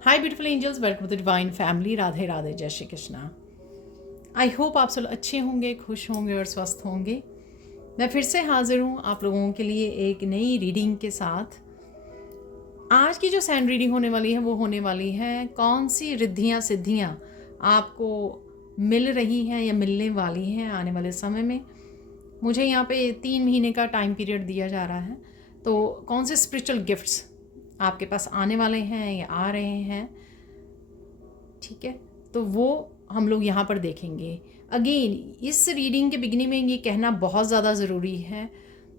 Hi beautiful angels, welcome to the divine family. Radhe Radhe, Jai Shri Krishna. I hope आप सब अच्छे होंगे, खुश होंगे और स्वस्थ होंगे। मैं फिर से हाजिर हूँ आप लोगों के लिए एक नई रीडिंग के साथ। आज की जो सैंड रीडिंग होने वाली है वो होने वाली है कौन सी रिद्धियाँ सिद्धियाँ आपको मिल रही हैं या मिलने वाली हैं आने वाले समय में। मुझे यहाँ पे 3 महीने का टाइम पीरियड दिया जा रहा है, तो कौन से स्पिरिचुअल गिफ्ट्स आपके पास आने वाले हैं या आ रहे हैं, ठीक है, तो वो हम लोग यहाँ पर देखेंगे। अगेन इस रीडिंग के बिगिनिंग में ये कहना बहुत ज़्यादा ज़रूरी है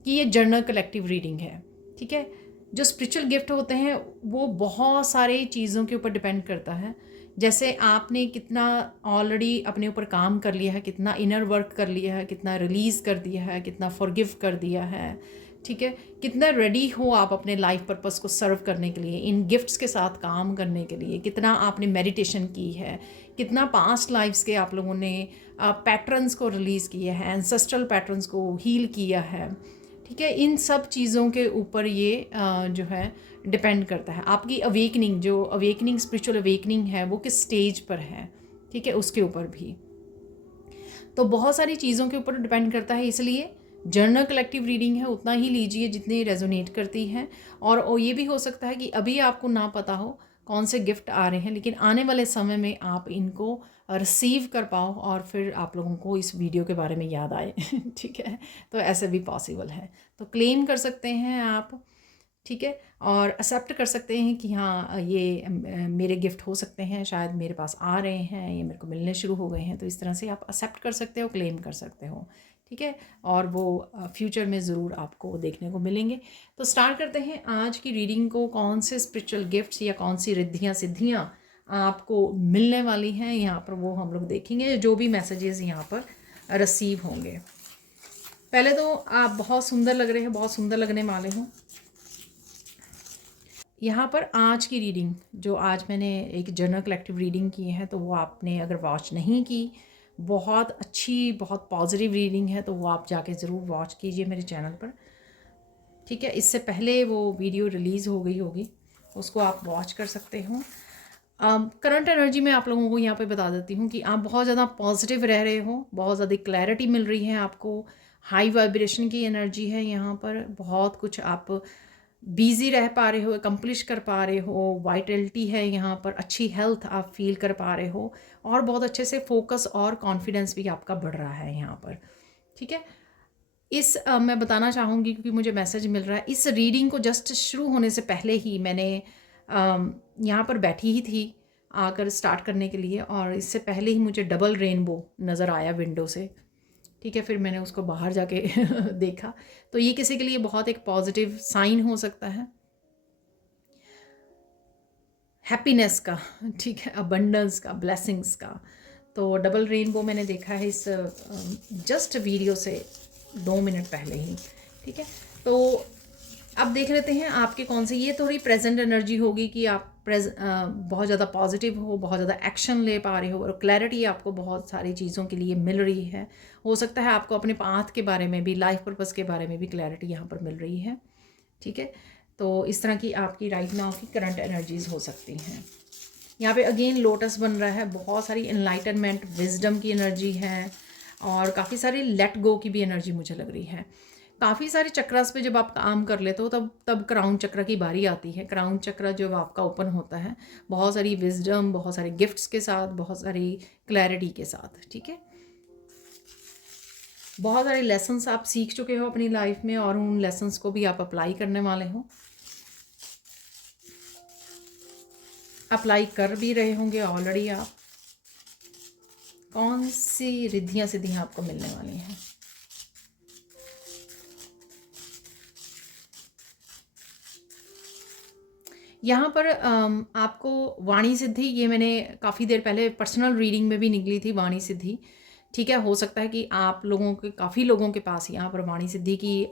कि ये जर्नल कलेक्टिव रीडिंग है, ठीक है। जो स्पिरिचुअल गिफ्ट होते हैं वो बहुत सारे चीज़ों के ऊपर डिपेंड करता है। जैसे आपने कितना ऑलरेडी अपने ऊपर काम कर लिया है, कितना इनर वर्क कर लिया है, कितना रिलीज़ कर दिया है, कितना फॉरगिव कर दिया है, ठीक है, कितना रेडी हो आप अपने लाइफ पर्पस को सर्व करने के लिए, इन गिफ्ट्स के साथ काम करने के लिए, कितना आपने मेडिटेशन की है, कितना पास्ट लाइफ्स के आप लोगों ने पैटर्न्स को रिलीज़ किया है, एंसेस्ट्रल पैटर्न्स को हील किया है, ठीक है। इन सब चीज़ों के ऊपर ये जो है डिपेंड करता है। आपकी अवेकनिंग, जो अवेकनिंग स्पिरिचुअल अवेकनिंग है वो किस स्टेज पर है, ठीक है, उसके ऊपर भी तो बहुत सारी चीज़ों के ऊपर डिपेंड करता है। इसलिए जर्नल कलेक्टिव रीडिंग है उतना ही लीजिए जितने रेजोनेट करती है। और ये भी हो सकता है कि अभी आपको ना पता हो कौन से गिफ्ट आ रहे हैं, लेकिन आने वाले समय में आप इनको रिसीव कर पाओ और फिर आप लोगों को इस वीडियो के बारे में याद आए ठीक है, तो ऐसे भी पॉसिबल है। तो क्लेम कर सकते हैं आप, ठीक है, और एक्सेप्ट कर सकते हैं कि हाँ ये मेरे गिफ्ट हो सकते हैं, शायद मेरे पास आ रहे हैं, ये मेरे को मिलने शुरू हो गए हैं। तो इस तरह से आप एक्सेप्ट कर सकते हो, क्लेम कर सकते हो, ठीक है, और वो फ्यूचर में ज़रूर आपको देखने को मिलेंगे। तो स्टार्ट करते हैं आज की रीडिंग को। कौन से स्पिरिचुअल गिफ्ट्स या कौन सी रिद्धियाँ सिद्धियाँ आपको मिलने वाली हैं यहाँ पर, वो हम लोग देखेंगे। जो भी मैसेजेस यहाँ पर रिसीव होंगे, पहले तो आप बहुत सुंदर लग रहे हैं, बहुत सुंदर लगने वाले हो। यहाँ पर आज की रीडिंग जो आज मैंने एक जर्नल कलेक्टिव रीडिंग की है, तो वो आपने अगर वॉच नहीं की, बहुत अच्छी बहुत पॉजिटिव रीडिंग है, तो वो आप जाके ज़रूर वॉच कीजिए मेरे चैनल पर, ठीक है। इससे पहले वो वीडियो रिलीज़ हो गई होगी, उसको आप वॉच कर सकते हो। करंट एनर्जी में आप लोगों को यहाँ पे बता देती हूँ कि आप बहुत ज़्यादा पॉजिटिव रह रहे हो, बहुत ज़्यादा क्लैरिटी मिल रही है आपको, हाई वाइब्रेशन की एनर्जी है यहाँ पर, बहुत कुछ आप बिजी रह पा रहे हो, अकम्प्लिश कर पा रहे हो, वाइटलिटी है यहाँ पर, अच्छी हेल्थ आप फील कर पा रहे हो, और बहुत अच्छे से फोकस और कॉन्फिडेंस भी आपका बढ़ रहा है यहाँ पर, ठीक है। मैं बताना चाहूँगी क्योंकि मुझे मैसेज मिल रहा है, इस रीडिंग को जस्ट शुरू होने से पहले ही मैंने यहाँ पर बैठी ही थी आकर स्टार्ट करने के लिए, और इससे पहले ही मुझे डबल रेनबो नज़र आया विंडो से, ठीक है। फिर मैंने उसको बाहर जाके देखा, तो ये किसी के लिए बहुत एक पॉजिटिव साइन हो सकता है, हैप्पीनेस का, ठीक है, अबंडेंस का, ब्लेसिंग्स का। तो डबल रेनबो मैंने देखा है इस जस्ट वीडियो से 2 मिनट पहले ही, ठीक है। तो अब देख लेते हैं आपके कौन से, ये थोड़ी प्रेजेंट एनर्जी होगी कि आप बहुत ज़्यादा पॉजिटिव हो, बहुत ज़्यादा एक्शन ले पा रहे हो, और क्लैरिटी आपको बहुत सारी चीज़ों के लिए मिल रही है। हो सकता है आपको अपने पाथ के बारे में भी, लाइफ पर्पस के बारे में भी क्लैरिटी यहाँ पर मिल रही है, ठीक है। तो इस तरह की आपकी राइट नाउ की करंट एनर्जीज हो सकती हैं। यहाँ पे अगेन लोटस बन रहा है, बहुत सारी एनलाइटनमेंट, विजडम की एनर्जी है, और काफ़ी सारी लेट गो की भी एनर्जी मुझे लग रही है। काफ़ी सारे चक्रास पे जब आप काम कर लेते हो तब क्राउन चक्र की बारी आती है। क्राउन चक्र जब आपका ओपन होता है, बहुत सारी विजडम, बहुत सारे गिफ्ट्स के साथ, बहुत सारी क्लैरिटी के साथ, ठीक है। बहुत सारे लेसन्स आप सीख चुके हो अपनी लाइफ में, और उन लेसन्स को भी आप अप्लाई करने वाले हो, अप्लाई कर भी रहे होंगे ऑलरेडी आप। कौन सी रिद्धियाँ सिद्धियाँ आपको मिलने वाली हैं? यहाँ पर आपको वाणी सिद्धि, ये मैंने काफ़ी देर पहले पर्सनल रीडिंग में भी निकली थी वाणी सिद्धि, ठीक है। हो सकता है कि आप लोगों के, काफ़ी लोगों के पास यहाँ पर वाणी सिद्धि की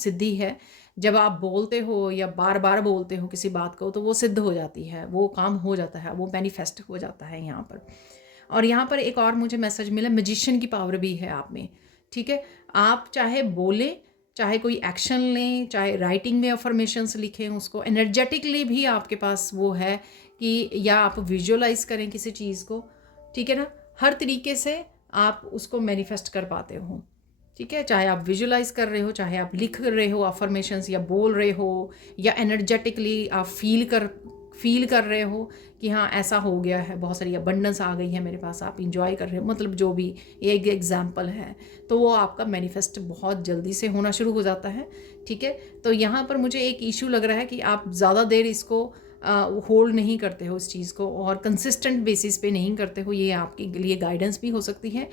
सिद्धि है। जब आप बोलते हो या बार बार बोलते हो किसी बात को, तो वो सिद्ध हो जाती है, वो काम हो जाता है, वो मैनिफेस्ट हो जाता है यहाँ पर। और यहाँ पर एक और मुझे मैसेज मिला, मैजिशियन की पावर भी है आप में, ठीक है। आप चाहे बोलें, चाहे कोई एक्शन लें, चाहे राइटिंग में अफर्मेशंस लिखें, उसको एनर्जेटिकली भी आपके पास वो है कि या आप विजुअलाइज करें किसी चीज़ को, ठीक है ना, हर तरीके से आप उसको मैनिफेस्ट कर पाते हो, ठीक है। चाहे आप विजुअलाइज कर रहे हो, चाहे आप लिख रहे हो अफर्मेशंस या बोल रहे हो, या एनर्जेटिकली आप फील कर रहे हो कि हाँ ऐसा हो गया है, बहुत सारी अबंडेंस आ गई है मेरे पास, आप इंजॉय कर रहे हो, मतलब जो भी एक एग्जाम्पल है, तो वो आपका मैनिफेस्ट बहुत जल्दी से होना शुरू हो जाता है, ठीक है। तो यहाँ पर मुझे एक इशू लग रहा है कि आप ज़्यादा देर इसको होल्ड नहीं करते हो इस चीज़ को, और कंसिस्टेंट बेसिस पे नहीं करते हो। ये आपके लिए गाइडेंस भी हो सकती है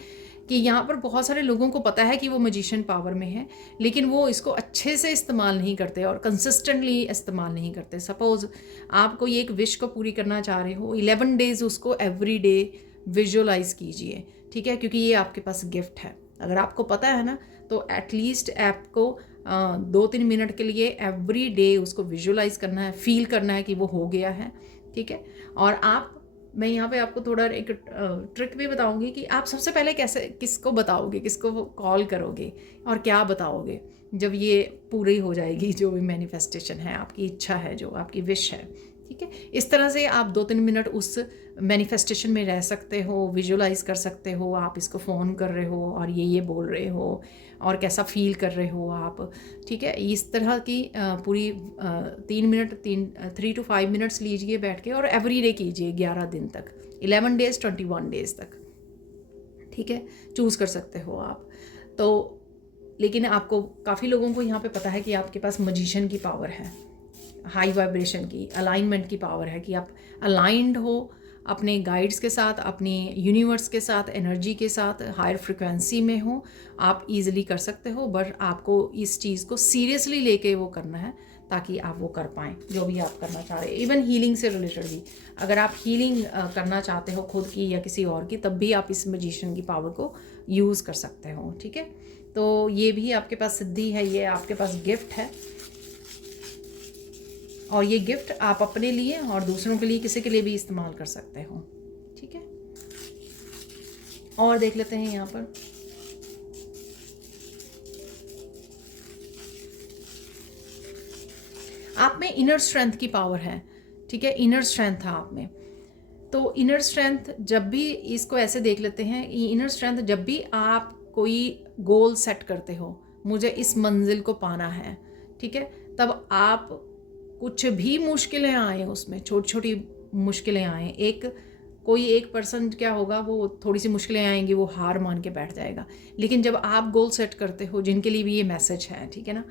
कि यहाँ पर बहुत सारे लोगों को पता है कि वो मजिशियन पावर में है, लेकिन वो इसको अच्छे से इस्तेमाल नहीं करते और कंसिस्टेंटली इस्तेमाल नहीं करते। सपोज़ आप कोई एक विश को पूरी करना चाह रहे हो, 11 डेज़ उसको एवरी डे विजुअलाइज कीजिए, ठीक है, क्योंकि ये आपके पास गिफ्ट है। अगर आपको पता है ना, तो एटलीस्ट आपको 2-3 मिनट के लिए एवरी डे उसको विजुअलाइज करना है, फील करना है कि वो हो गया है, ठीक है। और आप, मैं यहाँ पे आपको थोड़ा एक ट्रिक भी बताऊंगी कि आप सबसे पहले कैसे, किसको बताओगे, किसको कॉल करोगे और क्या बताओगे जब ये पूरी हो जाएगी, जो भी मैनिफेस्टेशन है, आपकी इच्छा है, जो आपकी विश है, ठीक है। इस तरह से आप 2-3 मिनट उस मैनिफेस्टेशन में रह सकते हो, विजुअलाइज कर सकते हो, आप इसको फ़ोन कर रहे हो और ये बोल रहे हो और कैसा फील कर रहे हो आप, ठीक है। इस तरह की पूरी 3 मिनट 3 to 5 मिनट्स लीजिए बैठ के, और एवरी डे कीजिए 11 दिन तक, 11 डेज़ 21 डेज़ तक, ठीक है, चूज़ कर सकते हो आप। तो लेकिन आपको, काफ़ी लोगों को यहाँ पे पता है कि आपके पास मजिशियन की पावर है, हाई वाइब्रेशन की, अलाइनमेंट की पावर है, कि आप अलाइंड हो अपने गाइड्स के साथ, अपने यूनिवर्स के साथ, एनर्जी के साथ, हायर फ्रिक्वेंसी में हो, आप इजीली कर सकते हो। बट आपको इस चीज़ को सीरियसली लेके वो करना है, ताकि आप वो कर पाएँ जो भी आप करना चाह रहे हैं। इवन हीलिंग से रिलेटेड भी, अगर आप हीलिंग करना चाहते हो खुद की या किसी और की, तब भी आप इस मजिशियन की पावर को यूज़ कर सकते हो, ठीक है। तो ये भी आपके पास सिद्धि है, ये आपके पास गिफ्ट है, और ये गिफ्ट आप अपने लिए और दूसरों के लिए, किसी के लिए भी इस्तेमाल कर सकते हो, ठीक है। और देख लेते हैं यहाँ पर, आप में इनर स्ट्रेंथ की पावर है, ठीक है, इनर स्ट्रेंथ है आप में। तो इनर स्ट्रेंथ, जब भी इसको ऐसे देख लेते हैं, इनर स्ट्रेंथ जब भी आप कोई गोल सेट करते हो, मुझे इस मंजिल को पाना है, ठीक है, तब आप कुछ भी मुश्किलें आए उसमें, छोटी छोटी मुश्किलें आए, कोई एक पर्सन क्या होगा, वो थोड़ी सी मुश्किलें आएंगी, वो हार मान के बैठ जाएगा। लेकिन जब आप गोल सेट करते हो, जिनके लिए भी ये मैसेज है, ठीक है ना,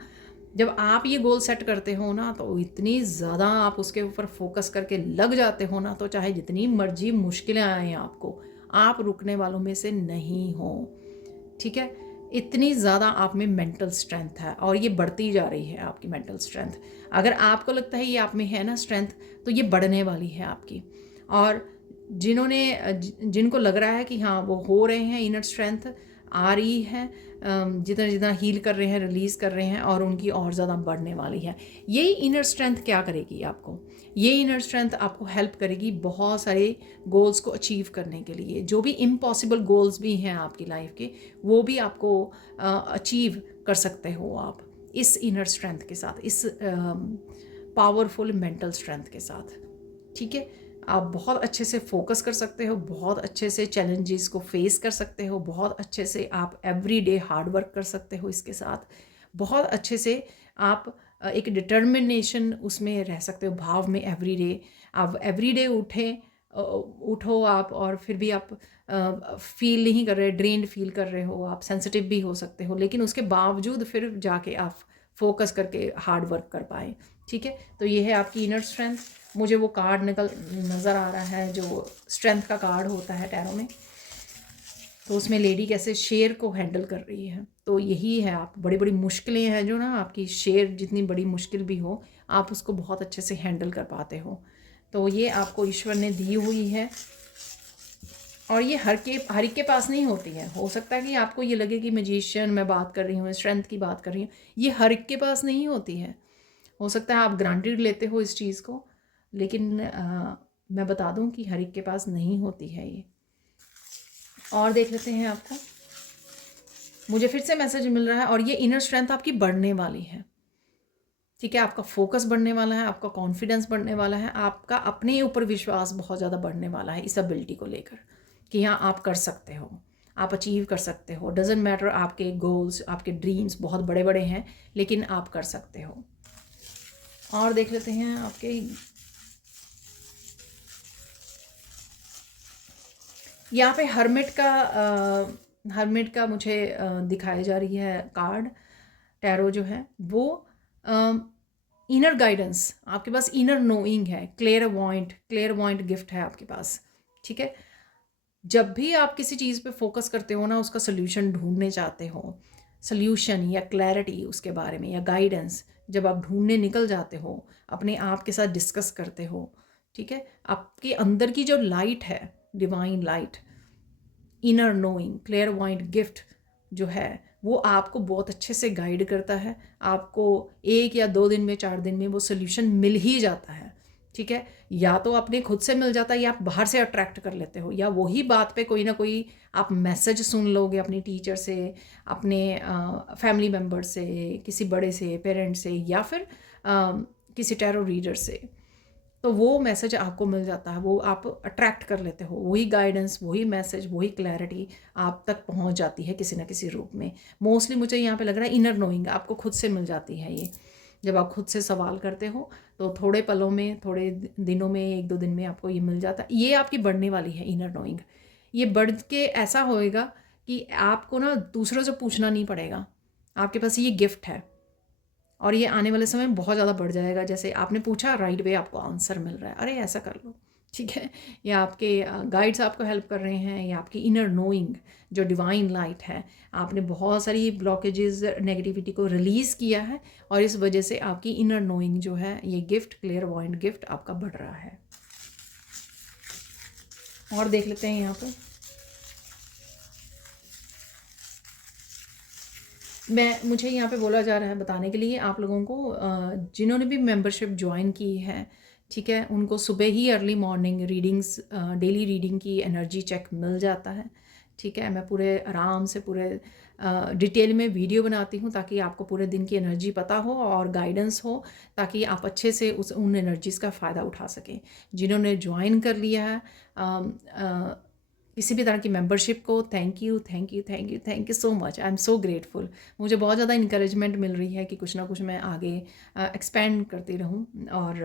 जब आप ये गोल सेट करते हो ना, तो इतनी ज़्यादा आप उसके ऊपर फोकस करके लग जाते हो ना, तो चाहे जितनी मर्जी मुश्किलें आएँ आपको, आप रुकने वालों में से नहीं हो, ठीक है। इतनी ज़्यादा आप में मेंटल स्ट्रेंथ है, और ये बढ़ती जा रही है आपकी मेंटल स्ट्रेंथ। अगर आपको लगता है ये आप में है ना स्ट्रेंथ, तो ये बढ़ने वाली है आपकी। और जिनको लग रहा है कि हाँ वो हो रहे हैं, इनर स्ट्रेंथ आ रही है, जितना जितना हील कर रहे हैं, रिलीज़ कर रहे हैं, और उनकी और ज़्यादा बढ़ने वाली है। यही इनर स्ट्रेंथ क्या करेगी आपको, ये इनर स्ट्रेंथ आपको हेल्प करेगी बहुत सारे गोल्स को अचीव करने के लिए। जो भी इम्पॉसिबल गोल्स भी हैं आपकी लाइफ के, वो भी आपको अचीव कर सकते हो आप इस इनर स्ट्रेंथ के साथ, इस पावरफुल मेंटल स्ट्रेंथ के साथ, ठीक है। आप बहुत अच्छे से फोकस कर सकते हो, बहुत अच्छे से चैलेंजेस को फेस कर सकते हो, बहुत अच्छे से आप एवरी डे हार्ड वर्क कर सकते हो इसके साथ, बहुत अच्छे से आप एक डिटर्मिनेशन उसमें रह सकते हो, भाव में एवरी डे। आप एवरी डे उठो आप, और फिर भी आप फील नहीं कर रहे, ड्रेन्ड फील कर रहे हो, आप सेंसिटिव भी हो सकते हो, लेकिन उसके बावजूद फिर जाके आप फोकस करके हार्ड वर्क कर पाए, ठीक है। तो ये है आपकी इनर स्ट्रेंथ। मुझे वो कार्ड नज़र आ रहा है जो स्ट्रेंथ का कार्ड होता है टैरो में, तो उसमें लेडी कैसे शेर को हैंडल कर रही है। तो यही है, आप बड़ी बड़ी मुश्किलें हैं जो ना आपकी, शेर जितनी बड़ी मुश्किल भी हो, आप उसको बहुत अच्छे से हैंडल कर पाते हो। तो ये आपको ईश्वर ने दी हुई है, और ये हर एक के पास नहीं होती है। हो सकता है कि आपको ये लगे कि मैजिशियन मैं बात कर रही हूँ, स्ट्रेंथ की बात कर रही हूँ, ये हर एक के पास नहीं होती है। हो सकता है आप ग्रांटेड लेते हो इस चीज़ को, लेकिन मैं बता दूं कि हर एक के पास नहीं होती है ये। और देख लेते हैं आपको, मुझे फिर से मैसेज मिल रहा है, और ये इनर स्ट्रेंथ आपकी बढ़ने वाली है, ठीक है, आपका फोकस बढ़ने वाला है, आपका कॉन्फिडेंस बढ़ने वाला है, आपका अपने ऊपर विश्वास बहुत ज़्यादा बढ़ने वाला है इस एबिलिटी को लेकर कि हाँ आप कर सकते हो, आप अचीव कर सकते हो। डजेंट मैटर आपके गोल्स, आपके ड्रीम्स बहुत बड़े बड़े हैं, लेकिन आप कर सकते हो। और देख लेते हैं आपके यहाँ पे हर्मिट का मुझे दिखाई जा रही है कार्ड। टैरो जो है वो इनर गाइडेंस, आपके पास इनर नोइंग है, क्लेयरवॉइंट गिफ्ट है आपके पास। ठीक है, जब भी आप किसी चीज़ पे फोकस करते हो ना, उसका सोल्यूशन ढूंढने चाहते हो, सोल्यूशन या क्लैरिटी उसके बारे में या गाइडेंस जब आप ढूंढने निकल जाते हो, अपने आप के साथ डिस्कस करते हो, ठीक है, आपके अंदर की जो लाइट है, divine light, inner knowing, clairvoyant gift जो है वो आपको बहुत अच्छे से गाइड करता है। आपको 1 या 2 दिन में, 4 दिन में वो सोल्यूशन मिल ही जाता है। ठीक है, या तो अपने खुद से मिल जाता है या आप बाहर से अट्रैक्ट कर लेते हो, या वही बात पे कोई ना कोई आप मैसेज सुन लोगे अपनी टीचर से, अपने फैमिली मेम्बर से, किसी बड़े से, पेरेंट से, या फिर किसी टैरो रीडर से। तो वो मैसेज आपको मिल जाता है, वो आप अट्रैक्ट कर लेते हो, वही गाइडेंस, वही मैसेज, वही क्लैरिटी आप तक पहुंच जाती है किसी ना किसी रूप में। मोस्टली मुझे यहाँ पे लग रहा है इनर नोइंग आपको खुद से मिल जाती है ये। जब आप खुद से सवाल करते हो तो थोड़े पलों में, थोड़े दिनों में, 1-2 दिन में आपको ये मिल जाता है। ये आपकी बढ़ने वाली है इनर नोइंग। ये बढ़ के ऐसा होएगा कि आपको ना दूसरों से पूछना नहीं पड़ेगा, आपके पास ये गिफ्ट है और ये आने वाले समय में बहुत ज़्यादा बढ़ जाएगा। जैसे आपने पूछा, राइट वे आपको आंसर मिल रहा है, अरे ऐसा कर लो, ठीक है। या आपके गाइड्स आपको हेल्प कर रहे हैं, या आपकी इनर नोइंग जो डिवाइन लाइट है, आपने बहुत सारी ब्लॉकेजेस, नेगेटिविटी को रिलीज़ किया है और इस वजह से आपकी इनर नोइंग जो है, ये गिफ्ट, क्लियरवॉइंट गिफ्ट आपका बढ़ रहा है। और देख लेते हैं यहाँ पर मुझे यहाँ पे बोला जा रहा है बताने के लिए आप लोगों को, जिन्होंने भी मेंबरशिप ज्वाइन की है, ठीक है, उनको सुबह ही early morning readings, daily reading की एनर्जी चेक मिल जाता है। ठीक है, मैं पूरे आराम से पूरे डिटेल में वीडियो बनाती हूँ ताकि आपको पूरे दिन की एनर्जी पता हो और गाइडेंस हो, ताकि आप अच्छे से उन एनर्जीज़ का फ़ायदा उठा सकें। जिन्होंने ज्वाइन कर लिया है किसी भी तरह की मेंबरशिप को, thank you, thank you, thank you, thank you so much. I am so grateful. मुझे बहुत ज़्यादा इंकरेजमेंट मिल रही है कि कुछ ना कुछ मैं आगे एक्सपेंड करती रहूँ और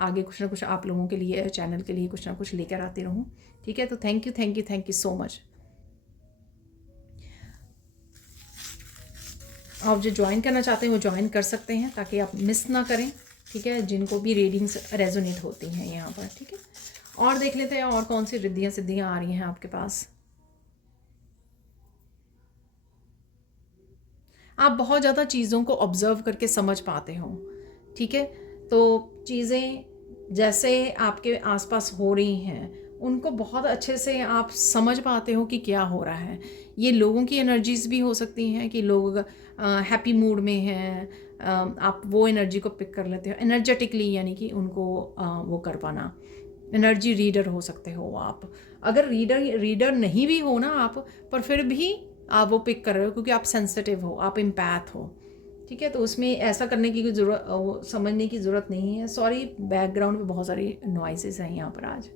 आगे कुछ ना कुछ आप लोगों के लिए, चैनल के लिए कुछ ना कुछ लेकर आती रहूँ। ठीक है, तो thank you, thank you, thank you so much. आप जो ज्वाइन करना चाहते हैं वो ज्वाइन कर सकते हैं ताकि आप मिस ना करें। ठीक है, जिनको भी रीडिंग्स रेजोनेट होती हैं यहाँ पर। ठीक है, और देख लेते हैं और कौन सी रिद्धियाँ सिद्धियाँ आ रही हैं आपके पास। आप बहुत ज़्यादा चीज़ों को ऑब्ज़र्व करके समझ पाते हो। ठीक है, तो चीज़ें जैसे आपके आसपास हो रही हैं उनको बहुत अच्छे से आप समझ पाते हो कि क्या हो रहा है। ये लोगों की एनर्जीज़ भी हो सकती हैं कि लोग हैप्पी मूड में हैं, आप वो एनर्जी को पिक कर लेते हो एनर्जेटिकली, यानी कि उनको वो कर पाना। एनर्जी रीडर हो सकते हो आप। अगर रीडर नहीं भी हो ना आप, पर फिर भी आप वो पिक कर रहे हो क्योंकि आप सेंसिटिव हो, आप एम्पैथ हो। ठीक है, तो उसमें ऐसा करने की जरूरत, समझने की ज़रूरत नहीं है। सॉरी, बैकग्राउंड में बहुत सारी नॉइसेस हैं यहाँ पर आज।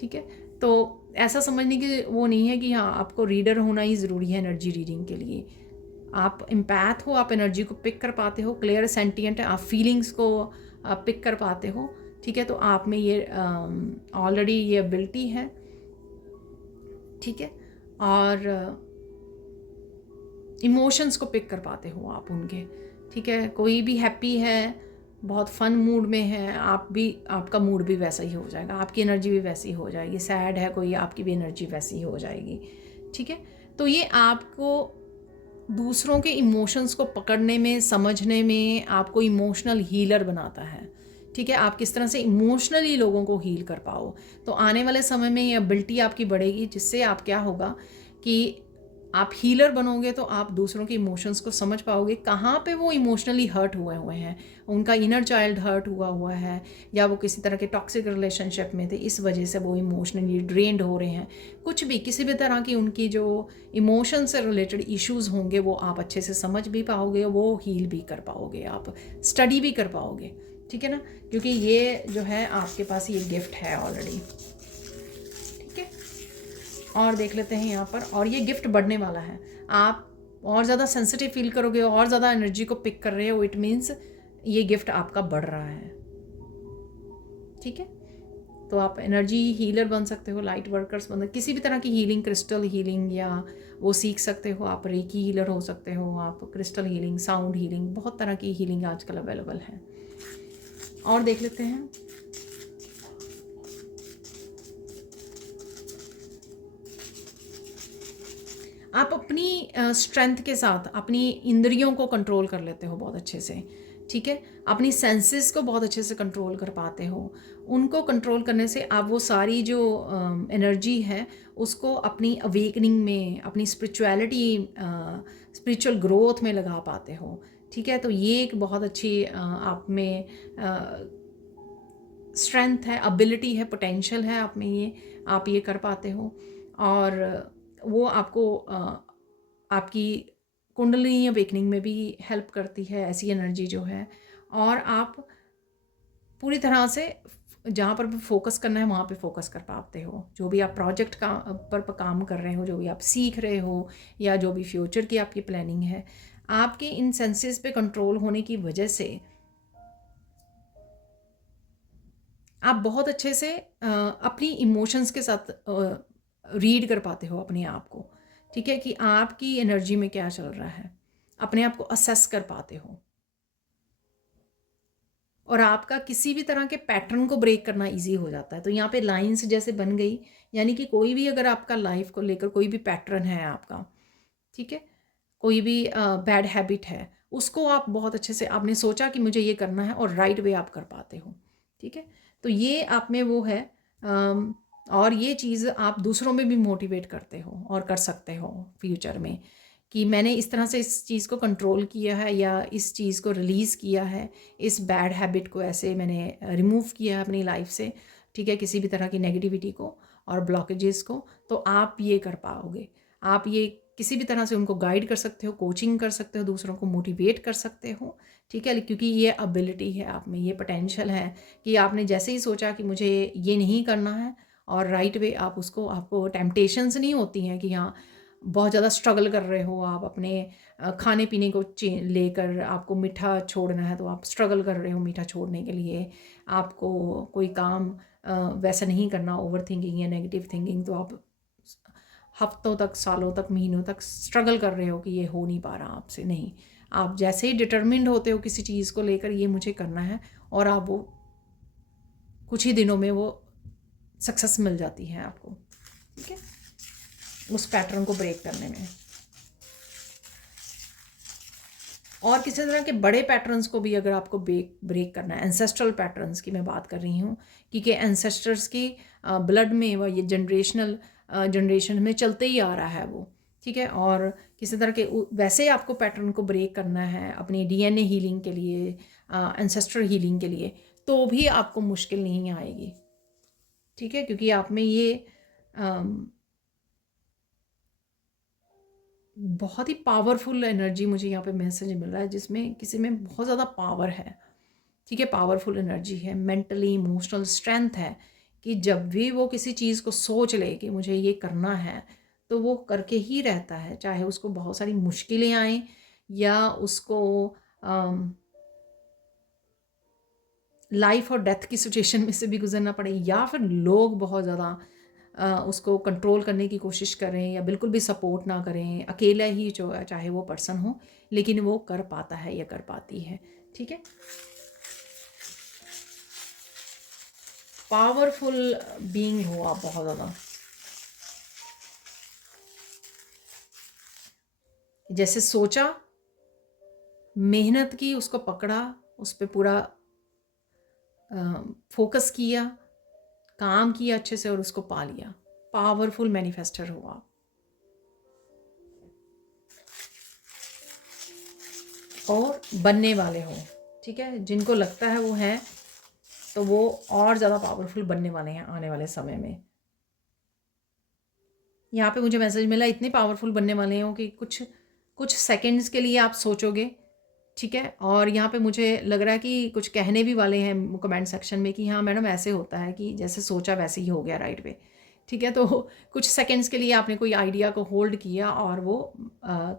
ठीक है, तो ऐसा समझने की वो नहीं है कि हाँ आपको रीडर होना ही ज़रूरी है एनर्जी रीडिंग के लिए। आप एम्पैथ हो, आप एनर्जी को पिक कर पाते हो, क्लियर सेंटिएंट है, आप फीलिंग्स को पिक कर पाते हो। ठीक है, तो आप में ये ऑलरेडी ये एबिलिटी है। ठीक है, और इमोशंस को पिक कर पाते हो आप उनके। ठीक है, कोई भी हैप्पी है, बहुत फन मूड में है, आप भी, आपका मूड भी वैसा ही हो जाएगा, आपकी एनर्जी भी वैसी हो जाएगी। सैड है कोई, आपकी भी एनर्जी वैसी ही हो जाएगी। ठीक है, तो ये आपको दूसरों के इमोशंस को पकड़ने में, समझने में, आपको इमोशनल हीलर बनाता है। ठीक है, आप किस तरह से इमोशनली लोगों को हील कर पाओ। तो आने वाले समय में ये एबिलिटी आपकी बढ़ेगी, जिससे आप क्या होगा कि आप हीलर बनोगे तो आप दूसरों के इमोशंस को समझ पाओगे, कहाँ पे वो इमोशनली हर्ट हुए हुए हैं, उनका इनर चाइल्ड हर्ट हुआ है, या वो किसी तरह के टॉक्सिक रिलेशनशिप में थे, इस वजह से वो इमोशनली ड्रेन्ड हो रहे हैं। कुछ भी, किसी भी तरह की उनकी जो इमोशन से रिलेटेड इश्यूज़ होंगे वो आप अच्छे से समझ भी पाओगे, वो हील भी कर पाओगे, आप स्टडी भी कर पाओगे, ठीक है ना, क्योंकि ये जो है आपके पास ये गिफ्ट है ऑलरेडी। और देख लेते हैं यहाँ पर, और ये गिफ्ट बढ़ने वाला है। आप और ज़्यादा सेंसिटिव फील करोगे, और ज़्यादा एनर्जी को पिक कर रहे हो, इट मीन्स ये गिफ्ट आपका बढ़ रहा है, ठीक है। तो आप एनर्जी हीलर बन सकते हो, लाइट वर्कर्स बन, किसी भी तरह की हीलिंग, क्रिस्टल हीलिंग या वो सीख सकते हो आप, रेकी हीलर हो सकते हो आप, क्रिस्टल हीलिंग, साउंड हीलिंग, बहुत तरह की हीलिंग आजकल अवेलेबल है। और देख लेते हैं, आप अपनी स्ट्रेंथ के साथ अपनी इंद्रियों को कंट्रोल कर लेते हो बहुत अच्छे से, ठीक है। अपनी सेंसेस को बहुत अच्छे से कंट्रोल कर पाते हो। उनको कंट्रोल करने से आप वो सारी जो एनर्जी है उसको अपनी अवेकनिंग में, अपनी स्पिरिचुअलिटी, स्पिरिचुअल ग्रोथ में लगा पाते हो, ठीक है। तो ये एक बहुत अच्छी आप में स्ट्रेंथ है, एबिलिटी है, पोटेंशियल है आप में, ये आप ये कर पाते हो। और वो आपको आपकी कुंडलिनी अवेकनिंग में भी हेल्प करती है ऐसी एनर्जी जो है। और आप पूरी तरह से जहाँ पर भी फोकस करना है वहाँ पे फोकस कर पाते हो। जो भी आप प्रोजेक्ट का पर काम कर रहे हो, जो भी आप सीख रहे हो, या जो भी फ्यूचर की आपकी प्लानिंग है, आपके इन सेंसेस पे कंट्रोल होने की वजह से आप बहुत अच्छे से अपनी इमोशंस के साथ रीड कर पाते हो अपने आप को, ठीक है, कि आपकी एनर्जी में क्या चल रहा है, अपने आप को असेस कर पाते हो। और आपका किसी भी तरह के पैटर्न को ब्रेक करना इजी हो जाता है। तो यहाँ पे लाइंस जैसे बन गई, यानी कि कोई भी अगर आपका लाइफ को लेकर कोई भी पैटर्न है आपका, ठीक है, कोई भी बैड हैबिट है, उसको आप बहुत अच्छे से, आपने सोचा कि मुझे ये करना है और राइट वे आप कर पाते हो, ठीक है। तो ये आप में वो है। और ये चीज़ आप दूसरों में भी मोटिवेट करते हो और कर सकते हो फ्यूचर में, कि मैंने इस तरह से इस चीज़ को कंट्रोल किया है, या इस चीज़ को रिलीज़ किया है, इस बैड हैबिट को ऐसे मैंने रिमूव किया है अपनी लाइफ से, ठीक है, किसी भी तरह की नेगेटिविटी को और ब्लॉकेजेस को। तो आप ये कर पाओगे, आप ये किसी भी तरह से उनको गाइड कर सकते हो, कोचिंग कर सकते हो, दूसरों को मोटिवेट कर सकते हो, ठीक है, क्योंकि ये एबिलिटी है आप में, ये पोटेंशियल है कि आपने जैसे ही सोचा कि मुझे ये नहीं करना है, और राइट वे आप उसको, आपको टेम्पटेशंस नहीं होती हैं कि हाँ बहुत ज़्यादा स्ट्रगल कर रहे हो आप अपने खाने पीने को लेकर, आपको मीठा छोड़ना है तो आप स्ट्रगल कर रहे हो मीठा छोड़ने के लिए, आपको कोई काम वैसा नहीं करना, ओवर थिंकिंग या नेगेटिव थिंकिंग, तो आप हफ्तों तक, सालों तक, महीनों तक स्ट्रगल कर रहे हो कि ये हो नहीं पा रहा आपसे। नहीं, आप जैसे ही डिटर्मिन्ड होते हो किसी चीज़ को लेकर, ये मुझे करना है, और आप वो कुछ ही दिनों में वो सक्सेस मिल जाती है आपको, ठीक है, उस पैटर्न को ब्रेक करने में। और किसी तरह के बड़े पैटर्न्स को भी अगर आपको ब्रेक करना है, एंसेस्ट्रल पैटर्न्स की मैं बात कर रही हूँ, क्योंकि एंसेस्टर्स की ब्लड में वो ये जनरेशन में चलते ही आ रहा है वो, ठीक है। और किसी तरह के वैसे आपको पैटर्न को ब्रेक करना है अपनी डीएनए हीलिंग के लिए, एंसेस्ट्रल हीलिंग के लिए, तो भी आपको मुश्किल नहीं आएगी, ठीक है, क्योंकि आप में ये बहुत ही पावरफुल एनर्जी, मुझे यहाँ पे मैसेज मिल रहा है, जिसमें किसी में बहुत ज़्यादा पावर है, ठीक है, पावरफुल एनर्जी है, मेंटली इमोशनल स्ट्रेंथ है, कि जब भी वो किसी चीज़ को सोच ले कि मुझे ये करना है, तो वो करके ही रहता है, चाहे उसको बहुत सारी मुश्किलें आएँ, या उसको लाइफ और डेथ की सिचुएशन में से भी गुजरना पड़े, या फिर लोग बहुत ज़्यादा उसको कंट्रोल करने की कोशिश करें, या बिल्कुल भी सपोर्ट ना करें, अकेला ही जो है चाहे वो पर्सन हो, लेकिन वो कर पाता है या कर पाती है, ठीक है। पावरफुल बीइंग हो आप बहुत ज़्यादा, जैसे सोचा, मेहनत की, उसको पकड़ा, उस पर पूरा फोकस किया, काम किया अच्छे से और उसको पा लिया, पावरफुल मैनिफेस्टर हो आप। और बनने वाले हो, ठीक है। जिनको लगता है वो हैं, तो वो और ज़्यादा पावरफुल बनने वाले हैं आने वाले समय में। यहाँ पे मुझे मैसेज मिला इतने पावरफुल बनने वाले हो कि कुछ कुछ सेकंड्स के लिए आप सोचोगे, ठीक है। और यहाँ पे मुझे लग रहा है कि कुछ कहने भी वाले हैं कमेंट सेक्शन में कि हाँ मैडम ऐसे होता है कि जैसे सोचा वैसे ही हो गया राइट वे, ठीक है। तो कुछ सेकंड्स के लिए आपने कोई आइडिया को होल्ड किया और वो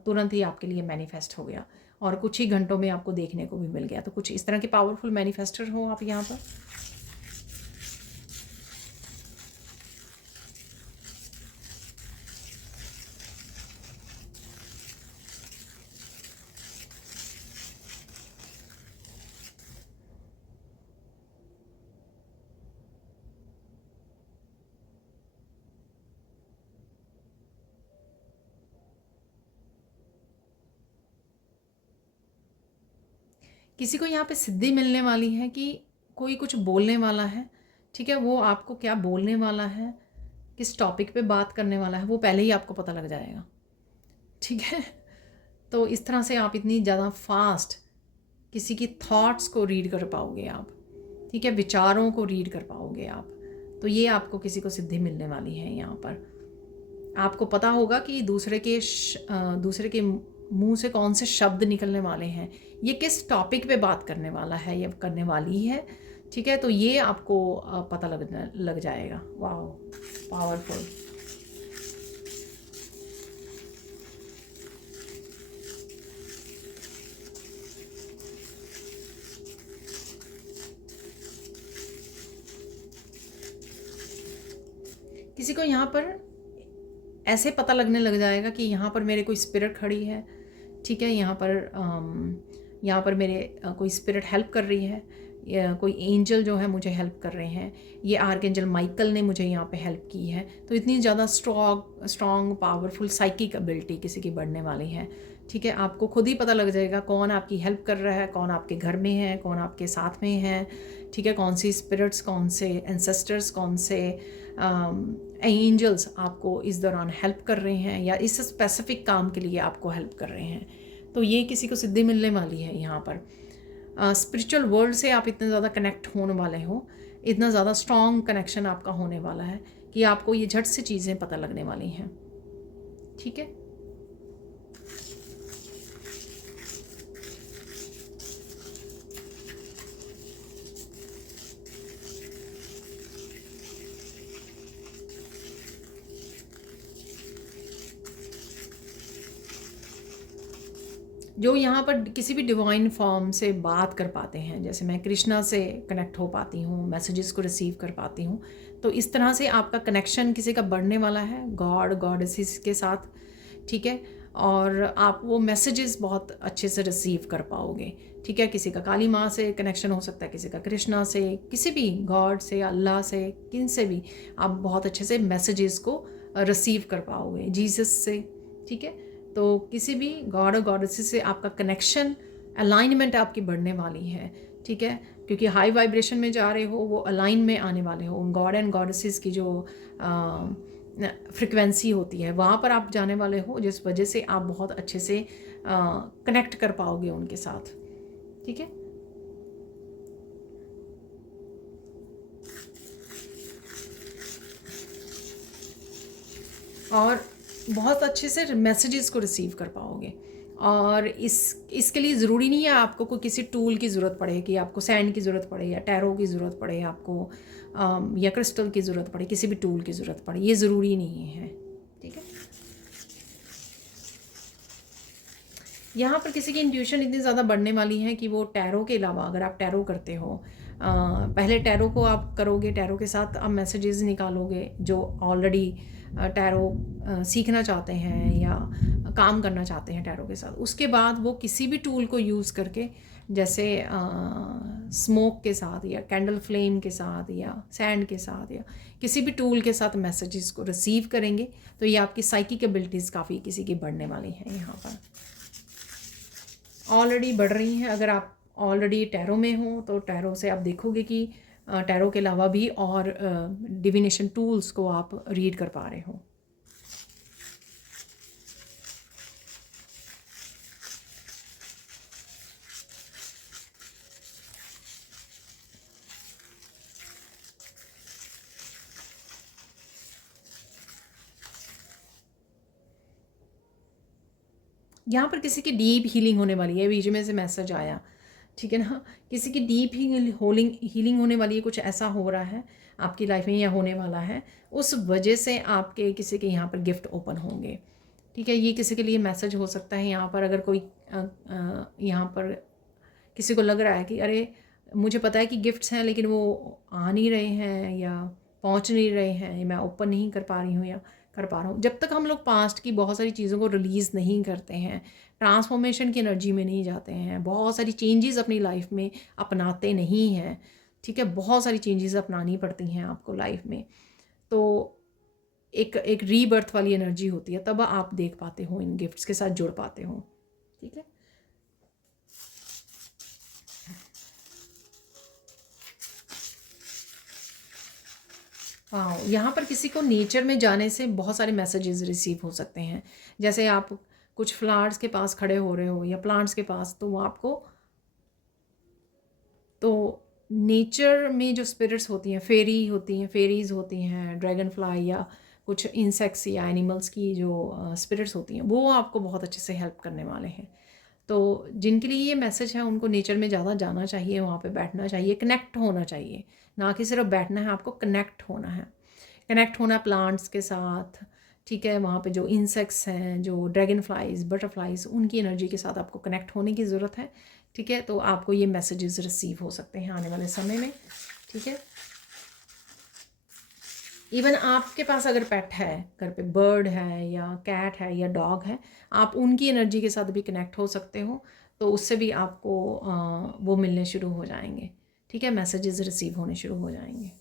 तुरंत ही आपके लिए मैनिफेस्ट हो गया और कुछ ही घंटों में आपको देखने को भी मिल गया। तो कुछ इस तरह के पावरफुल मैनिफेस्टर हो आप यहाँ पर। किसी को यहाँ पे सिद्धि मिलने वाली है कि कोई कुछ बोलने वाला है, ठीक है। वो आपको क्या बोलने वाला है, किस टॉपिक पे बात करने वाला है, वो पहले ही आपको पता लग जाएगा, ठीक है। तो इस तरह से आप इतनी ज़्यादा फास्ट किसी की थॉट्स को रीड कर पाओगे आप, ठीक है, विचारों को रीड कर पाओगे आप। तो ये आपको किसी को सिद्धि मिलने वाली है यहाँ पर। आपको पता होगा कि दूसरे के मुंह से कौन से शब्द निकलने वाले हैं, ये किस टॉपिक पे बात करने वाला है या करने वाली है, ठीक है। तो ये आपको पता लग जाएगा। वाह, पावरफुल। किसी को यहाँ पर ऐसे पता लगने लग जाएगा कि यहाँ पर मेरे कोई स्पिरिट खड़ी है, ठीक है। यहाँ पर मेरे कोई स्पिरिट हेल्प कर रही है, या कोई एंजल जो है मुझे हेल्प कर रहे हैं। ये आर्कएंजल माइकल ने मुझे यहाँ पे हेल्प की है। तो इतनी ज़्यादा स्ट्रॉन्ग पावरफुल साइकिक एबिलिटी किसी की बढ़ने वाली है, ठीक है। आपको खुद ही पता लग जाएगा कौन आपकी हेल्प कर रहा है, कौन आपके घर में है, कौन आपके साथ में है, ठीक है। कौन सी स्पिरिट्स, कौन से एंसेस्टर्स, कौन से एंजल्स आपको इस दौरान हेल्प कर रहे हैं या इस स्पेसिफिक काम के लिए आपको हेल्प कर रहे हैं। तो ये किसी को सिद्धि मिलने वाली है यहाँ पर। स्पिरिचुअल वर्ल्ड से आप इतने ज़्यादा कनेक्ट होने वाले हो, इतना ज़्यादा स्ट्रॉन्ग कनेक्शन आपका होने वाला है कि आपको ये झट से चीज़ें पता लगने वाली हैं, ठीक है। जो यहाँ पर किसी भी डिवाइन फॉर्म से बात कर पाते हैं, जैसे मैं कृष्णा से कनेक्ट हो पाती हूँ, मैसेजेस को रिसीव कर पाती हूँ, तो इस तरह से आपका कनेक्शन किसी का बढ़ने वाला है गॉड गॉडेसेस के साथ, ठीक है। और आप वो मैसेजेस बहुत अच्छे से रिसीव कर पाओगे, ठीक है। किसी का काली माँ से कनेक्शन हो सकता है, किसी का कृष्णा से, किसी भी गॉड से, अल्लाह से, किन से भी आप बहुत अच्छे से मैसेजेस को रिसीव कर पाओगे, जीसस से, ठीक है। तो किसी भी गॉड और गॉडेसेस से आपका कनेक्शन, अलाइनमेंट आपकी बढ़ने वाली है, ठीक है। क्योंकि हाई वाइब्रेशन में जा रहे हो, वो अलाइन में आने वाले हो। गॉड एंड गॉडेसेस की जो फ्रिक्वेंसी होती है वहाँ पर आप जाने वाले हो, जिस वजह से आप बहुत अच्छे से कनेक्ट कर पाओगे उनके साथ, ठीक है। और बहुत अच्छे से मैसेजेस को रिसीव कर पाओगे। और इसके लिए ज़रूरी नहीं है आपको कोई किसी टूल की ज़रूरत पड़े, कि आपको सैंड की ज़रूरत पड़े या टैरो की ज़रूरत पड़े आपको, या क्रिस्टल की ज़रूरत पड़े, किसी भी टूल की ज़रूरत पड़े, ये ज़रूरी नहीं है, ठीक है। यहाँ पर किसी की इंट्यूशन इतनी ज़्यादा बढ़ने वाली है कि वो टैरो के अलावा, अगर आप टैरो करते हो, पहले टैरो को आप करोगे, टैरो के साथ आप मैसेजेस निकालोगे जो ऑलरेडी टैरो सीखना चाहते हैं या काम करना चाहते हैं टैरो के साथ। उसके बाद वो किसी भी टूल को यूज़ करके, जैसे स्मोक के साथ या कैंडल फ्लेम के साथ या सैंड के साथ या किसी भी टूल के साथ मैसेजेस को रिसीव करेंगे। तो ये आपकी साइकिक एबिलिटीज़ काफ़ी किसी की बढ़ने वाली हैं, यहाँ पर ऑलरेडी बढ़ रही हैं। अगर आप ऑलरेडी टैरो में हो तो टैरो से आप देखोगे कि टैरो के अलावा भी और डिविनेशन टूल्स को आप रीड कर पा रहे हो। यहाँ पर किसी की डीप हीलिंग होने वाली है, बीच में से मैसेज आया, ठीक है ना, किसी की डीप हीलिंग होने वाली है, कुछ ऐसा हो रहा है आपकी लाइफ में या होने वाला है, उस वजह से आपके किसी के यहाँ पर गिफ्ट ओपन होंगे, ठीक है। ये किसी के लिए मैसेज हो सकता है यहाँ पर, अगर कोई यहाँ पर किसी को लग रहा है कि अरे मुझे पता है कि गिफ्ट्स हैं लेकिन वो आ नहीं रहे हैं या पहुँच नहीं रहे हैं, मैं ओपन नहीं कर पा रही हूँ या कर पा रहा हूँ। जब तक हम लोग पास्ट की बहुत सारी चीज़ों को रिलीज़ नहीं करते हैं, ट्रांसफॉर्मेशन की एनर्जी में नहीं जाते हैं, बहुत सारी चेंजेस अपनी लाइफ में अपनाते नहीं हैं, ठीक है, बहुत सारी चेंजेस अपनानी पड़ती हैं आपको लाइफ में, तो एक एक रीबर्थ वाली एनर्जी होती है, तब आप देख पाते हो, इन गिफ्ट्स के साथ जुड़ पाते हो, ठीक है। हाँ, यहाँ पर किसी को नेचर में जाने से बहुत सारे मैसेजेस रिसीव हो सकते हैं। जैसे आप कुछ फ्लावर्स के पास खड़े हो रहे हो या प्लांट्स के पास, तो वो आपको, तो नेचर में जो स्पिरिट्स होती हैं, फेरीज होती हैं, ड्रैगन फ्लाई या कुछ इंसेक्ट्स या एनिमल्स की जो स्पिरिट्स होती हैं, वो आपको बहुत अच्छे से हेल्प करने वाले हैं। तो जिनके लिए ये मैसेज है उनको नेचर में ज़्यादा जाना चाहिए, वहाँ पे बैठना चाहिए, कनेक्ट होना चाहिए, ना कि सिर्फ बैठना है, आपको कनेक्ट होना है, कनेक्ट होना प्लांट्स के साथ, ठीक है। वहाँ पे जो इंसेक्ट्स हैं, जो ड्रैगन फ्लाइज, बटरफ्लाइज, उनकी एनर्जी के साथ आपको कनेक्ट होने की ज़रूरत है, ठीक है। तो आपको ये मैसेजेस रिसीव हो सकते हैं आने वाले समय में, ठीक है। इवन आपके पास अगर पेट है, घर पे बर्ड है या कैट है या डॉग है, आप उनकी एनर्जी के साथ भी कनेक्ट हो सकते हो, तो उससे भी आपको वो मिलने शुरू हो जाएंगे, ठीक है, मैसेजेस रिसीव होने शुरू हो जाएंगे।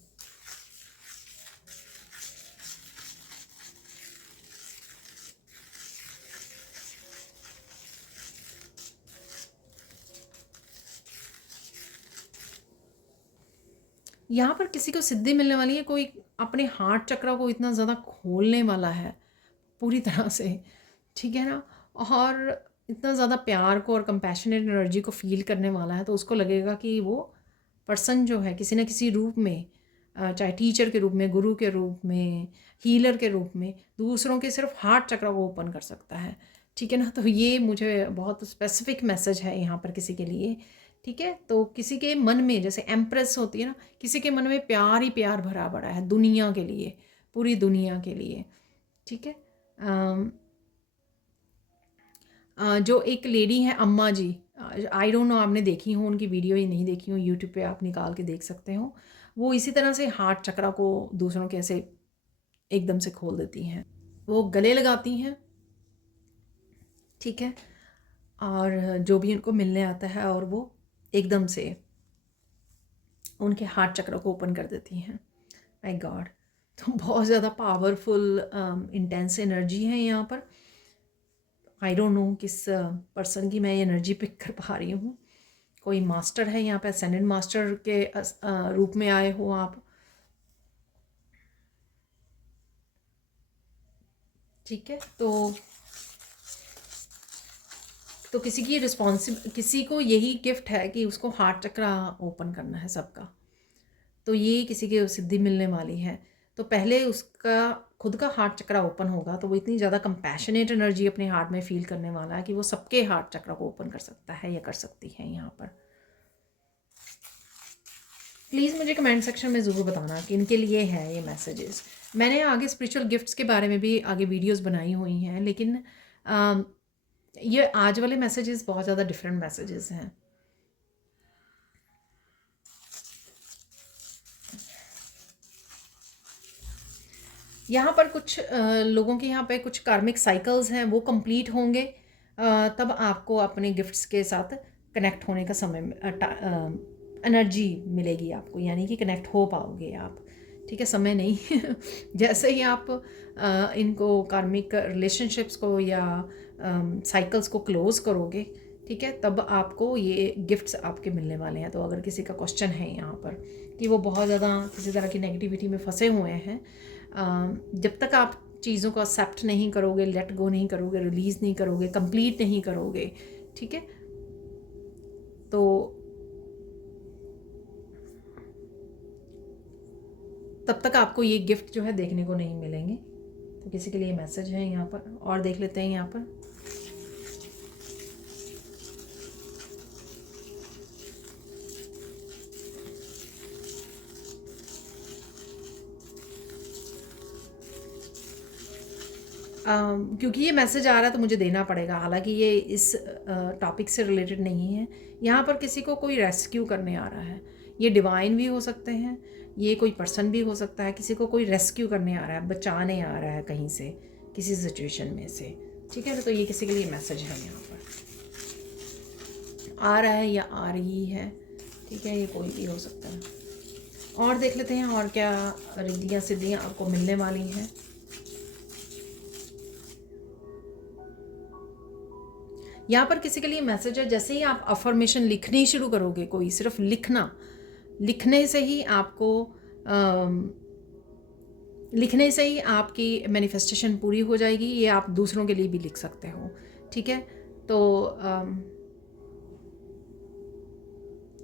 यहाँ पर किसी को सिद्धि मिलने वाली है, कोई अपने हार्ट चक्र को इतना ज़्यादा खोलने वाला है पूरी तरह से, ठीक है ना, और इतना ज़्यादा प्यार को और कंपैशनेट एनर्जी को फील करने वाला है, तो उसको लगेगा कि वो पर्सन जो है किसी न किसी रूप में, चाहे टीचर के रूप में, गुरु के रूप में, हीलर के रूप में, दूसरों के सिर्फ हार्ट चक्र को ओपन कर सकता है, ठीक है ना। तो ये मुझे बहुत स्पेसिफिक मैसेज है यहाँ पर किसी के लिए, ठीक है। तो किसी के मन में, जैसे एम्प्रेस होती है ना, किसी के मन में प्यार ही प्यार भरा पड़ा है दुनिया के लिए, पूरी दुनिया के लिए, ठीक है। जो एक लेडी है अम्मा जी, आई डोंट नो आपने देखी हो उनकी वीडियो, ही नहीं देखी हो, यूट्यूब पे आप निकाल के देख सकते हो। वो इसी तरह से हार्ट चक्रा को दूसरों के ऐसे एकदम से खोल देती हैं, वो गले लगाती हैं, ठीक है, और जो भी उनको मिलने आता है और वो एकदम से उनके हार्ट चक्र को ओपन कर देती हैं। माय गॉड, तो बहुत ज़्यादा पावरफुल इंटेंस एनर्जी है यहाँ पर। आई डोंट नो किस पर्सन की मैं एनर्जी पिक कर पा रही हूँ। कोई मास्टर है यहाँ पे, असेंडेंट मास्टर के रूप में आए हो आप, ठीक है। तो किसी की किसी को यही गिफ्ट है कि उसको हार्ट चक्र ओपन करना है सबका, तो ये किसी की सिद्धि मिलने वाली है। तो पहले उसका खुद का हार्ट चक्र ओपन होगा, तो वो इतनी ज़्यादा कंपैशनेट एनर्जी अपने हार्ट में फील करने वाला है कि वो सबके हार्ट चक्र को ओपन कर सकता है या कर सकती है यहाँ पर। प्लीज़ मुझे कमेंट सेक्शन में ज़रूर बताना कि इनके लिए है ये मैसेजेस। मैंने आगे स्पिरिचुअल गिफ्ट्स के बारे में भी आगे वीडियोस बनाई हुई हैं, लेकिन ये आज वाले मैसेजेस बहुत ज़्यादा डिफरेंट मैसेजेस हैं। यहाँ पर कुछ लोगों के यहाँ पे कुछ कार्मिक साइकिल्स हैं, वो कंप्लीट होंगे, तब आपको अपने गिफ्ट्स के साथ कनेक्ट होने का समय, एनर्जी मिलेगी आपको, यानी कि कनेक्ट हो पाओगे आप, ठीक है, समय नहीं जैसे ही आप इनको कार्मिक रिलेशनशिप्स को या साइकिल्स को क्लोज करोगे, ठीक है, तब आपको ये गिफ्ट्स आपके मिलने वाले हैं। तो अगर किसी का क्वेश्चन है यहाँ पर कि वो बहुत ज़्यादा किसी तरह की नेगेटिविटी में फंसे हुए हैं, जब तक आप चीज़ों को एक्सेप्ट नहीं करोगे, लेट गो नहीं करोगे, रिलीज़ नहीं करोगे, कंप्लीट नहीं करोगे, ठीक है, तो तब तक आपको ये गिफ्ट जो है देखने को नहीं मिलेंगे। तो किसी के लिए मैसेज है यहाँ पर, और देख लेते हैं यहाँ पर। क्योंकि ये मैसेज आ रहा है तो मुझे देना पड़ेगा, हालांकि ये इस टॉपिक से रिलेटेड नहीं है। यहाँ पर किसी को कोई रेस्क्यू करने आ रहा है, ये डिवाइन भी हो सकते हैं, ये कोई पर्सन भी हो सकता है, किसी को कोई रेस्क्यू करने आ रहा है, बचाने आ रहा है कहीं से, किसी सिचुएशन में से। ठीक है, तो ये किसी के लिए मैसेज है, यहाँ पर आ रहा है या आ रही है। ठीक है, ये कोई भी हो सकता है। और देख लेते हैं और क्या रिद्धियाँ सिद्धियाँ आपको मिलने वाली हैं। यहाँ पर किसी के लिए मैसेज है, जैसे ही आप अफर्मेशन लिखनी शुरू करोगे, कोई सिर्फ लिखने से ही आपको लिखने से ही आपकी मैनिफेस्टेशन पूरी हो जाएगी। ये आप दूसरों के लिए भी लिख सकते हो। ठीक है, तो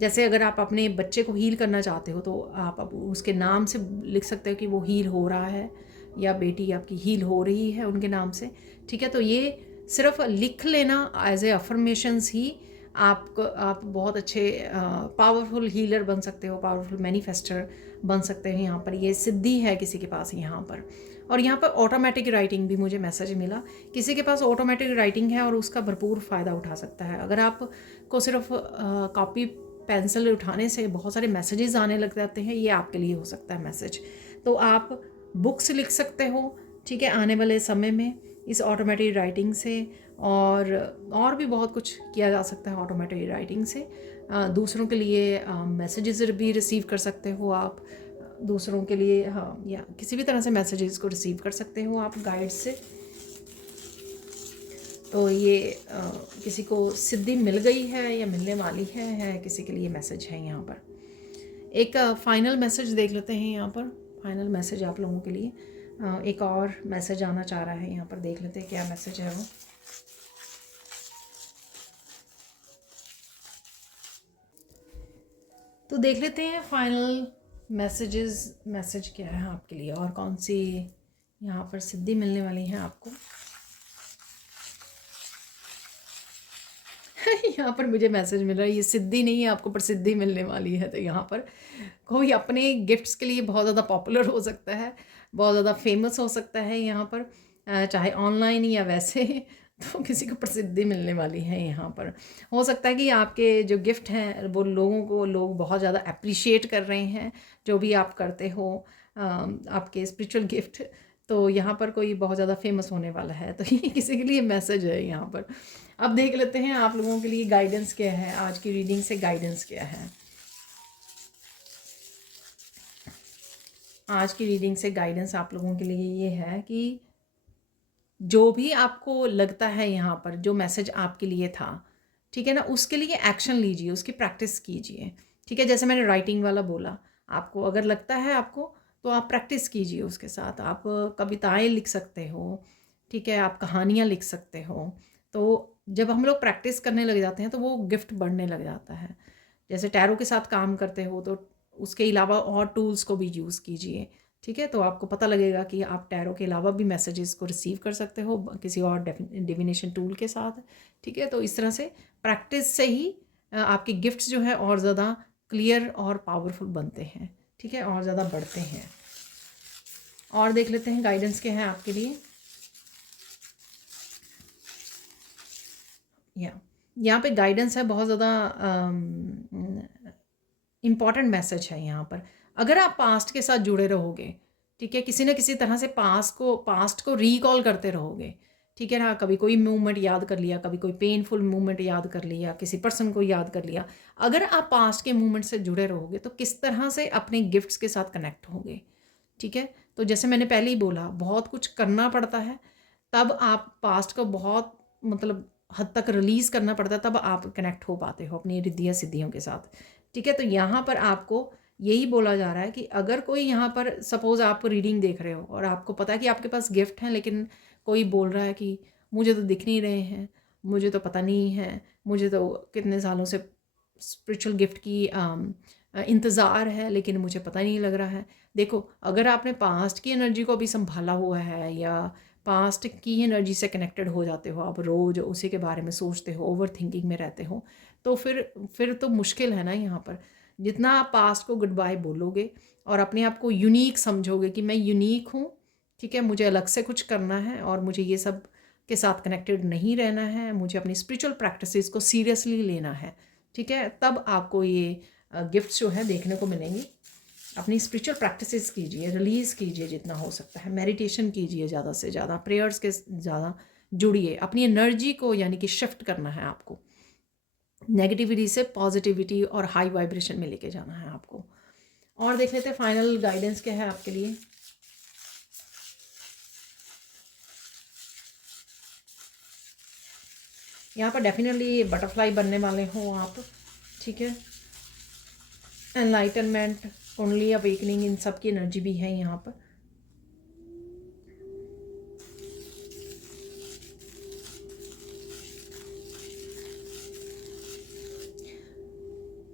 जैसे अगर आप अपने बच्चे को हील करना चाहते हो तो आप उसके नाम से लिख सकते हो कि वो हील हो रहा है, या बेटी आपकी हील हो रही है उनके नाम से। ठीक है, तो ये सिर्फ लिख लेना एज ए अफर्मेशंस ही आप बहुत अच्छे पावरफुल हीलर बन सकते हो, पावरफुल मैनिफेस्टर बन सकते हो। यहाँ पर ये सिद्धि है किसी के पास यहाँ पर। और यहाँ पर ऑटोमेटिक राइटिंग भी मुझे मैसेज मिला, किसी के पास ऑटोमेटिक राइटिंग है और उसका भरपूर फ़ायदा उठा सकता है। अगर आपको सिर्फ कॉपी पेंसिल उठाने से बहुत सारे मैसेजेस आने लग जाते हैं, ये आपके लिए हो सकता है मैसेज। तो आप बुक्स लिख सकते हो, ठीक है, आने वाले समय में इस ऑटोमेटिक राइटिंग से। और भी बहुत कुछ किया जा सकता है ऑटोमेटिक राइटिंग से। दूसरों के लिए मैसेजेस भी रिसीव कर सकते हो आप, दूसरों के लिए, हाँ, या किसी भी तरह से मैसेजेस को रिसीव कर सकते हो आप गाइड से। तो ये किसी को सिद्धि मिल गई है या मिलने वाली है किसी के लिए मैसेज है यहाँ पर। एक फाइनल मैसेज देख लेते हैं यहाँ पर, फाइनल मैसेज आप लोगों के लिए। एक और मैसेज आना चाह रहा है यहाँ पर, देख लेते हैं क्या मैसेज है वो। तो देख लेते हैं फाइनल मैसेज क्या है आपके लिए, और कौन सी यहाँ पर सिद्धि मिलने वाली है आपको। यहाँ पर मुझे मैसेज मिल रहा है, ये सिद्धि नहीं है आपको, प्रसिद्धि मिलने वाली है। तो यहाँ पर कोई अपने गिफ्ट्स के लिए बहुत ज़्यादा पॉपुलर हो सकता है, बहुत ज़्यादा फेमस हो सकता है यहाँ पर, चाहे ऑनलाइन या वैसे। तो किसी को प्रसिद्धि मिलने वाली है यहाँ पर। हो सकता है कि आपके जो गिफ्ट हैं वो लोग बहुत ज़्यादा अप्रिशिएट कर रहे हैं, जो भी आप करते हो, आपके स्पिरिचुअल गिफ्ट। तो यहाँ पर कोई बहुत ज़्यादा फेमस होने वाला है, तो ये किसी के लिए मैसेज है यहाँ पर। अब देख लेते हैं आप लोगों के लिए गाइडेंस क्या है, आज की रीडिंग से गाइडेंस क्या है। आज की रीडिंग से गाइडेंस आप लोगों के लिए ये है कि जो भी आपको लगता है यहाँ पर, जो मैसेज आपके लिए था, ठीक है ना, उसके लिए एक्शन लीजिए, उसकी प्रैक्टिस कीजिए। ठीक है, जैसे मैंने राइटिंग वाला बोला, आपको अगर लगता है आपको, तो आप प्रैक्टिस कीजिए उसके साथ। आप कविताएं लिख सकते हो, ठीक है, आप कहानियाँ लिख सकते हो। तो जब हम लोग प्रैक्टिस करने लग जाते हैं तो वो गिफ्ट बढ़ने लग जाता है। जैसे टैरो के साथ काम करते हो तो उसके अलावा और टूल्स को भी यूज़ कीजिए। ठीक है, तो आपको पता लगेगा कि आप टैरो के अलावा भी मैसेजेस को रिसीव कर सकते हो किसी और डिविनेशन टूल के साथ। ठीक है, तो इस तरह से प्रैक्टिस से ही आपके गिफ्ट्स जो है और ज़्यादा क्लियर और पावरफुल बनते हैं। ठीक है, और ज़्यादा बढ़ते हैं। और देख लेते हैं गाइडेंस क्या है आपके लिए। यहाँ पे गाइडेंस है, बहुत ज़्यादा इम्पॉर्टेंट मैसेज है यहाँ पर। अगर आप पास्ट के साथ जुड़े रहोगे, ठीक है, किसी न किसी तरह से पास्ट को रिकॉल करते रहोगे, ठीक है ना, कभी कोई मूवमेंट याद कर लिया, कभी कोई पेनफुल मूवमेंट याद कर लिया, किसी पर्सन को याद कर लिया। अगर आप पास्ट के मूवमेंट से जुड़े रहोगे तो किस तरह से अपने गिफ्ट्स के साथ कनेक्ट होंगे। ठीक है, तो जैसे मैंने पहले ही बोला, बहुत कुछ करना पड़ता है, तब आप पास्ट को बहुत मतलब हद तक रिलीज़ करना पड़ता है, तब आप कनेक्ट हो पाते हो अपनी रिद्धियाँ सिद्धियों के साथ। ठीक है, तो यहाँ पर आपको यही बोला जा रहा है कि अगर कोई यहाँ पर सपोज़ आप रीडिंग देख रहे हो और आपको पता है कि आपके पास गिफ्ट हैं, लेकिन कोई बोल रहा है कि मुझे तो दिख नहीं रहे हैं, मुझे तो पता नहीं है, मुझे तो कितने सालों से स्पिरिचुअल गिफ्ट की इंतज़ार है, लेकिन मुझे पता नहीं लग रहा है। देखो, अगर आपने पास्ट की एनर्जी को भी संभाला हुआ है या पास्ट की एनर्जी से कनेक्टेड हो जाते हो, आप रोज़ उसी के बारे में सोचते हो, ओवर थिंकिंग में रहते हो, तो फिर तो मुश्किल है ना यहाँ पर। जितना आप पास्ट को गुड बाय बोलोगे और अपने आप को यूनिक समझोगे कि मैं यूनिक हूँ, ठीक है, मुझे अलग से कुछ करना है और मुझे ये सब के साथ कनेक्टेड नहीं रहना है, मुझे अपनी स्पिरिचुअल प्रैक्टिसेस को सीरियसली लेना है। ठीक है, तब आपको ये गिफ्ट्स जो है देखने को मिलेंगी। अपनी स्पिरिचुअल प्रैक्टिसेस कीजिए, रिलीज़ कीजिए जितना हो सकता है, मेडिटेशन कीजिए ज़्यादा से ज़्यादा, प्रेयर्स के ज़्यादा जुड़िए, अपनी एनर्जी को यानी कि शिफ्ट करना है आपको, नेगेटिविटी से पॉजिटिविटी और हाई वाइब्रेशन में लेके जाना है आपको। और देख लेते हैं फाइनल गाइडेंस क्या है आपके लिए। यहाँ पर डेफिनेटली बटरफ्लाई बनने वाले हो आप। ठीक है, एनलाइटनमेंट, ओनली अवेकनिंग, इन सब की एनर्जी भी है यहाँ पर।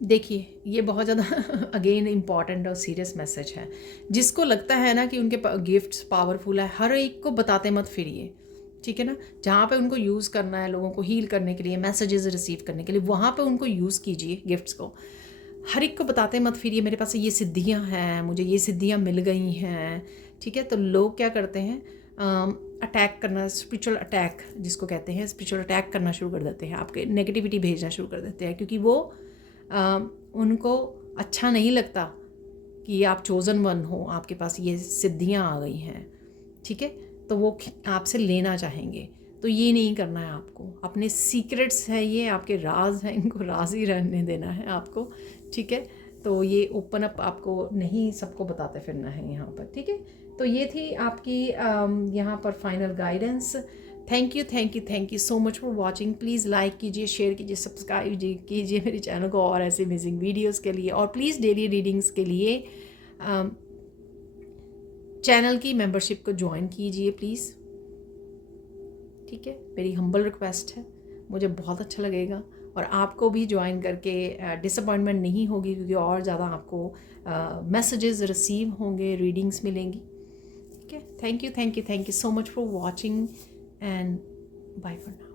देखिए, ये बहुत ज़्यादा अगेन इम्पॉर्टेंट और सीरियस मैसेज है। जिसको लगता है ना कि उनके गिफ्ट्स पावरफुल है, हर एक को बताते मत फिरिए। ठीक है ना, जहाँ पे उनको यूज़ करना है लोगों को हील करने के लिए, मैसेजेस रिसीव करने के लिए, वहाँ पे उनको यूज़ कीजिए गिफ्ट्स को। हर एक को बताते मत फिरिए मेरे पास ये सिद्धियाँ हैं, मुझे ये सिद्धियाँ मिल गई हैं। ठीक है, तो लोग क्या करते हैं, अटैक करना, स्पिरिचुअल अटैक जिसको कहते हैं, स्पिरिचुअल अटैक करना शुरू कर देते हैं, आपके नेगेटिविटी भेजना शुरू कर देते हैं, क्योंकि वो उनको अच्छा नहीं लगता कि आप चोज़न वन हो, आपके पास ये सिद्धियाँ आ गई हैं। ठीक है, तो वो आपसे लेना चाहेंगे। तो ये नहीं करना है आपको, अपने सीक्रेट्स है, ये आपके राज हैं, इनको राज ही रहने देना है आपको। ठीक है, तो ये ओपन अप आपको नहीं सबको बताते फिरना है यहाँ पर। ठीक है, तो ये थी आपकी यहाँ पर final guidance. Thank you so much for watching. Please like कीजिए, शेयर कीजिए, सब्सक्राइब कीजिए मेरे चैनल को और ऐसे अमेजिंग वीडियोस के लिए। और प्लीज़ डेली रीडिंग्स के लिए चैनल की मेंबरशिप को ज्वाइन कीजिए प्लीज़। ठीक है, मेरी हम्बल रिक्वेस्ट है, मुझे बहुत अच्छा लगेगा। और आपको भी ज्वाइन करके डिसअपॉइंटमेंट नहीं होगी, क्योंकि और ज़्यादा आपको मैसेजेस रिसीव होंगे, रीडिंग्स मिलेंगी। ठीक है, thank you so much for watching and bye for now.